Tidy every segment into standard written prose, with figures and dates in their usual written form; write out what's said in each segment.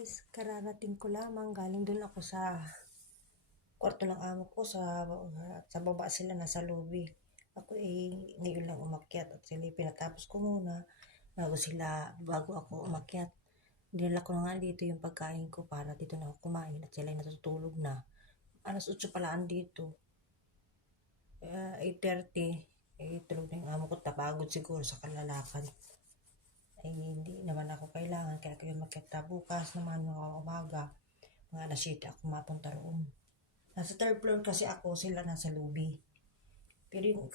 Guys, kararating ko lamang. Galing dun ako sa kwarto ng amo ko. Sa baba sila, nasa lobby. Ako ngayon lang umakyat. At sila pinatapos ko muna bago ako umakyat. Dinala ko na nga dito yung pagkain ko para dito na ako kumain. At sila natutulog na. Alas 8 palaan dito. 8:30. Tulog na yung amo ko. Tapagod siguro sa kalalakan. Hindi naman ako kailangan. Kaya kayo makita bukas naman mga umaga. Mga alas 7 ako mapunta roon. Nasa third floor kasi ako, sila nasa lobby. Pero yung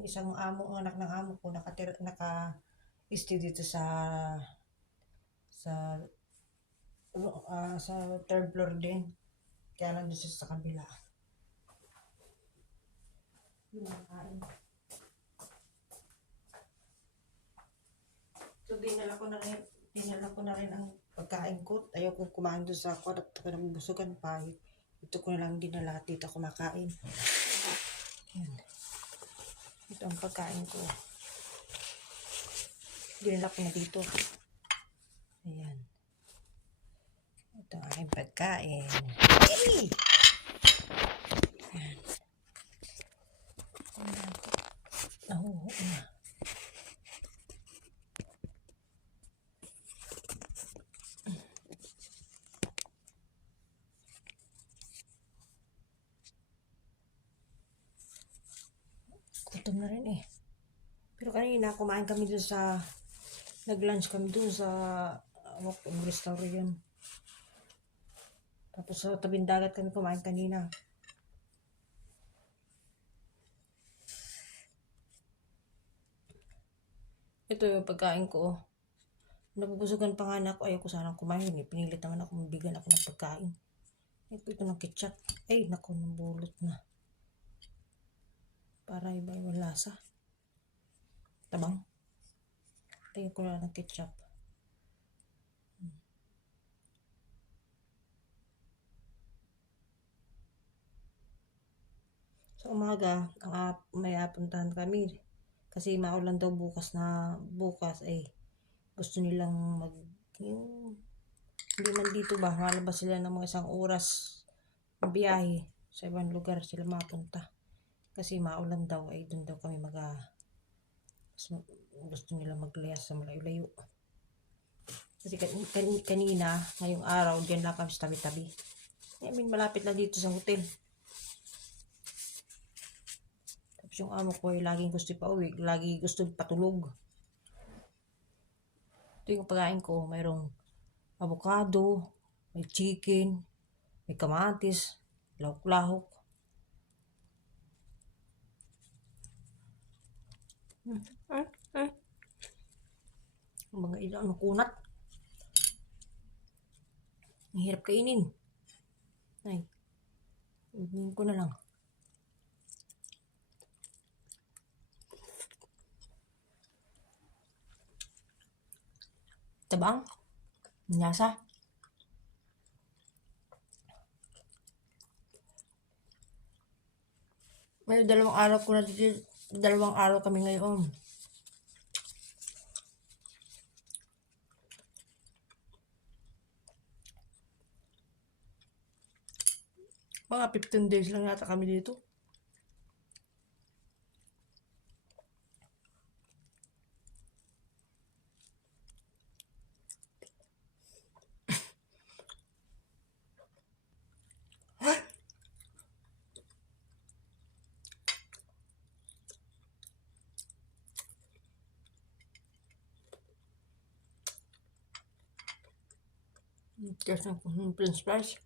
isang anak ng amo ko, naka-stay dito sa sa third floor din. Kaya lang dito sa kabila. Yung mga kain. So, dinala ko na rin ang pagkain ko. Ayaw kong kumain doon sa kwarto ko ng busugan pa. Ito ko na lang dinala dito kumakain. Yan. Ito ang pagkain ko. Dinala ko na dito. Ayan. Ito ang aking pagkain. Hey! Ayan. Nahuho na. Gutom na rin eh. Pero kanina kumain kami dun nag-lunch kami dun sa restaurant yun. Tapos sa tabing dagat kami kumain kanina. Ito yung pagkain ko. Nabubusugan pa nga na ako. Ayaw ko sanang kumain. Pinilit naman ako, mabigyan ako ng pagkain. Ito ng ketchup. Ay, naku, nabulot na. Para iba yung lasa. Tabang. Tingin ko na ng ketchup. Sa umaga, may apuntahan kami. Kasi maulan daw bukas gusto nilang hindi man dito ba, malabas sila ng mga 1 oras biyahe sa ibang lugar sila mapunta. Kasi maulan daw, doon daw kami gusto nila maglayas sa malayo-layo. Kasi kanina, ngayong araw, diyan lang kami sa tabi-tabi. Malapit lang dito sa hotel. Tapos yung amo ko ay laging gusto pa-uwi, lagi gusto patulog. Ito yung pagkain ko, mayroong avocado, may chicken, may kamatis, lahok-lahok. Mga ilang kunat. Ang hirap kainin. Ay, ibigin ko na lang. Tabang. Nyasa. May 2 araw ko na dito. 2 araw kami ngayon. Mga 15 days lang yata kami dito. Kasi ng french fries.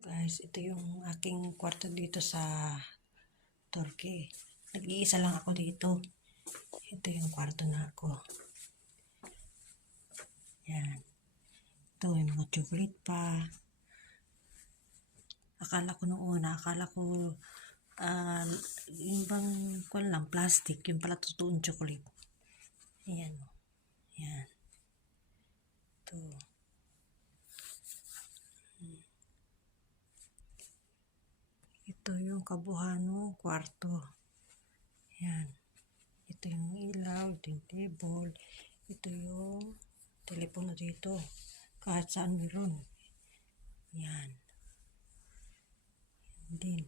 Guys, ito yung aking kwarto dito sa Turkey. Nag-iisa lang ako dito. Ito yung kwarto na ako. Yan. Ito, may mga chocolate pa. Akala ko, yung bang, kwan lang, plastic, yung pala totoong chocolate. Ayan, ayan, ito. Ito yung kabuhano kwarto. Ayan. Ito yung ilaw, ito yung table, ito yung telepono dito. Kahit saan meron. Yan. Yan din.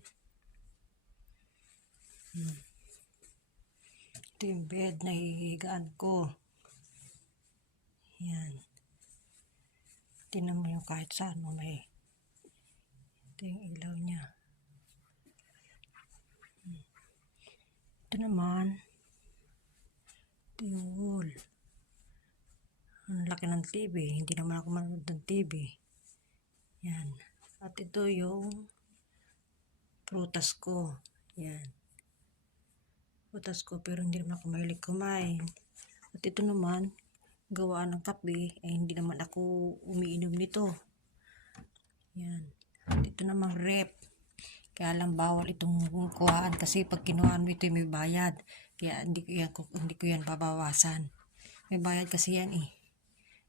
Ito yung bed na hihigaan ko. Yan. Tingnan mo yung kahit saan mo may. Ito yung ilaw niya. Ito naman. Ito yung wall. Ang laki ng TV. Hindi naman ako manood ng TV. Yan. At ito yung prutas ko. Yan. Prutas ko pero hindi naman ako mahilig kumain. At ito naman, gawa ng kape, eh hindi naman ako umiinom nito. Yan. At ito namang rep. Kaya lang bawal itong kuhaan kasi pag kinuhaan mo ito may bayad. Kaya hindi ko yan babawasan. May bayad kasi yan eh.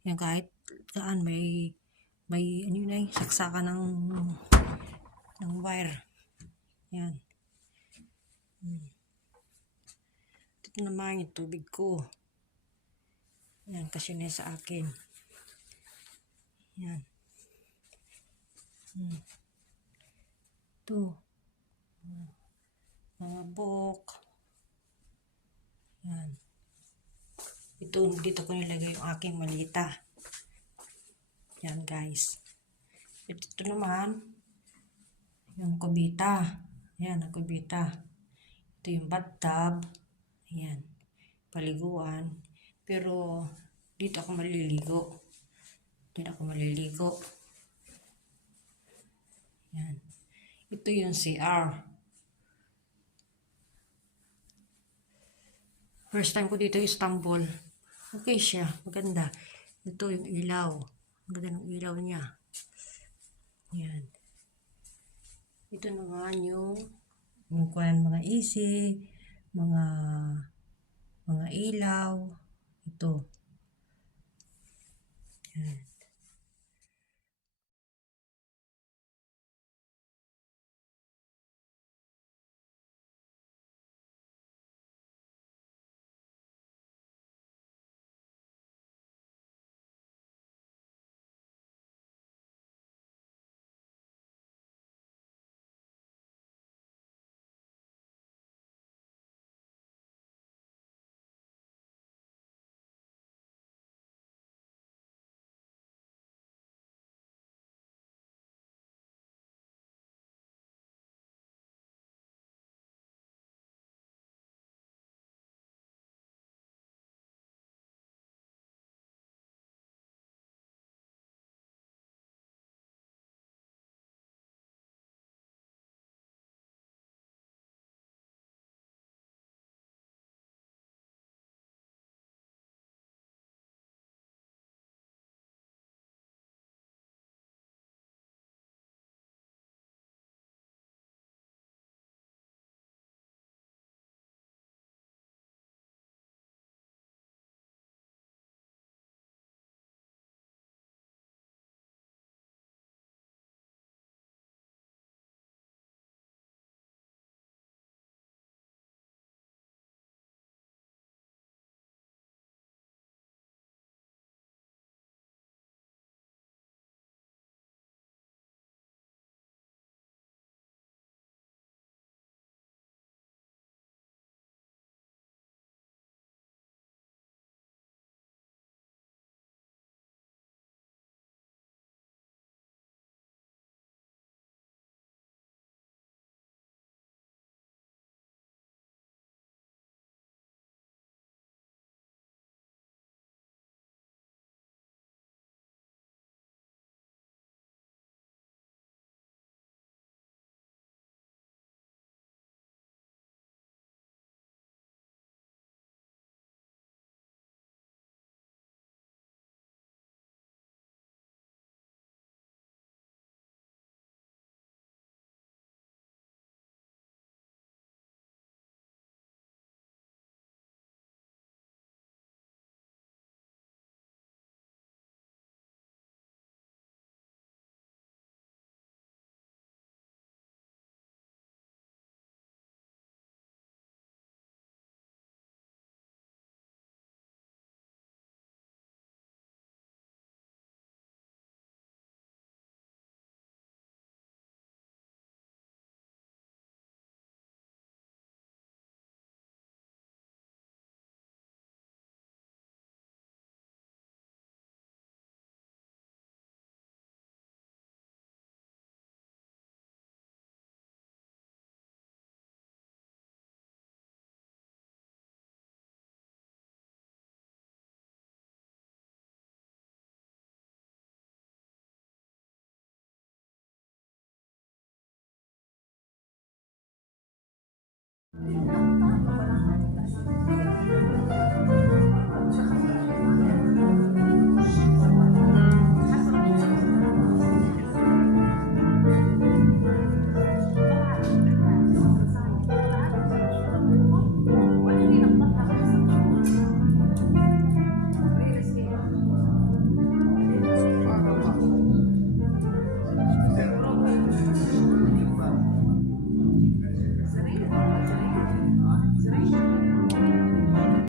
Yan kahit saan may ano yun ay saksakan ng wire. Yan. Ito naman yung tubig ko. Yan kasi na sa akin. Yan. Ito. Mga book. Yan. Dito ko nilagay yung aking malita. Yan guys. Ito naman, yung kubita. Yan, ang kubita. Ito yung bathtub. Ayan. Paliguan. Pero, dito ako maliligo. Dito ako maliligo. Yan. Ito yung CR. First time ko dito Istanbul. Okay siya. Maganda. Ito yung ilaw. Maganda ng ilaw niya. Yan. Ito naman yung mga AC, mga ilaw. Ito. Yan.